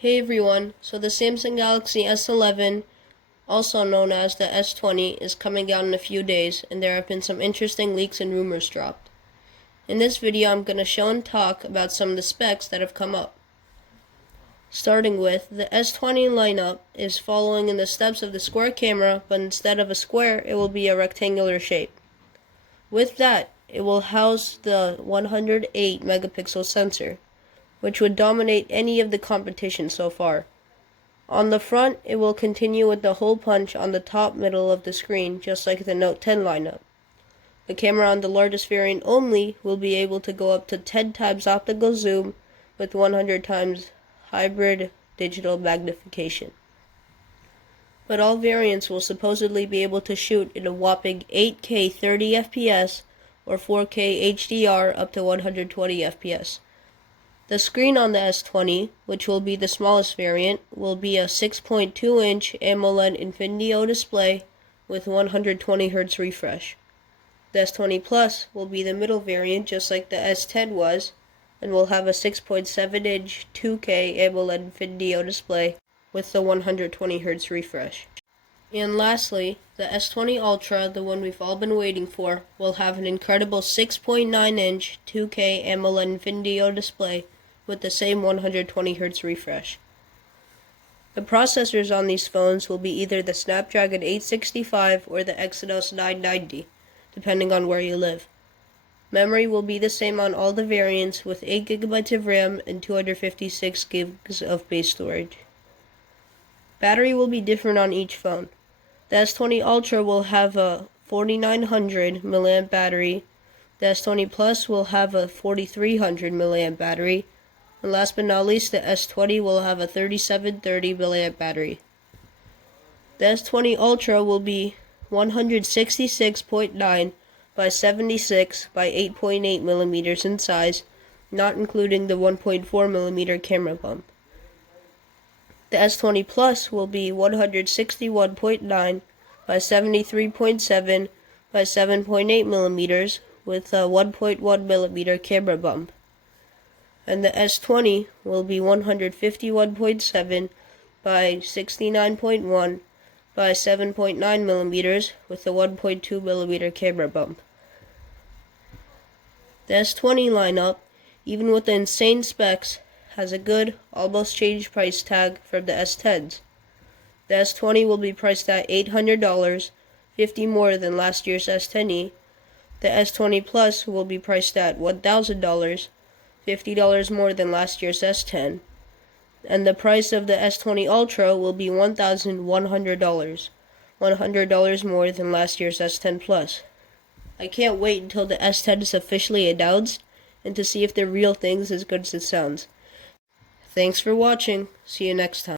Hey everyone, so the Samsung Galaxy S11, also known as the S20, is coming out in a few days, and there have been some interesting leaks and rumors dropped. In this video, I'm going to show and talk about some of the specs that have come up. Starting with, the S20 lineup is following in the steps of the square camera, but instead of a square, it will be a rectangular shape. With that, it will house the 108 megapixel sensor, which would dominate any of the competition so far. On the front, it will continue with the hole punch on the top middle of the screen, just like the Note 10 lineup. The camera on the largest variant only will be able to go up to 10 times optical zoom with 100 times hybrid digital magnification. But all variants will supposedly be able to shoot in a whopping 8K 30 FPS or 4K HDR up to 120 FPS. The screen on the S20, which will be the smallest variant, will be a 6.2-inch AMOLED Infinity O display with 120Hz refresh. The S20 Plus will be the middle variant, just like the S10 was, and will have a 6.7-inch 2K AMOLED Infinity O display with the 120Hz refresh. And lastly, the S20 Ultra, the one we've all been waiting for, will have an incredible 6.9-inch 2K AMOLED Infinity O display with the same 120Hz refresh. The processors on these phones will be either the Snapdragon 865 or the Exynos 990, depending on where you live. Memory will be the same on all the variants with 8GB of RAM and 256GB of base storage. Battery will be different on each phone. The S20 Ultra will have a 4900 mAh battery, the S20 Plus will have a 4300 mAh battery, and last but not least, the S20 will have a 3730 mAh battery. The S20 Ultra will be 166.9 by 76 by 8.8 millimeters in size, not including the 1.4 millimeter camera bump. The S20 Plus will be 161.9 by 73.7 by 7.8 millimeters with a 1.1 millimeter camera bump. And the S20 will be 151.7 by 69.1 by 7.9 millimeters with a 1.2 millimeter camera bump. The S20 lineup, even with the insane specs, has a good, almost changed price tag from the S10s. The S20 will be priced at $800, $50 more than last year's S10e. The S20 Plus will be priced at $1,000, $50 more than last year's S10. And the price of the S20 Ultra will be $1,100, $100 more than last year's S10 Plus. I can't wait until the S10 is officially announced and to see if the real thing's as good as it sounds. Thanks for watching. See you next time.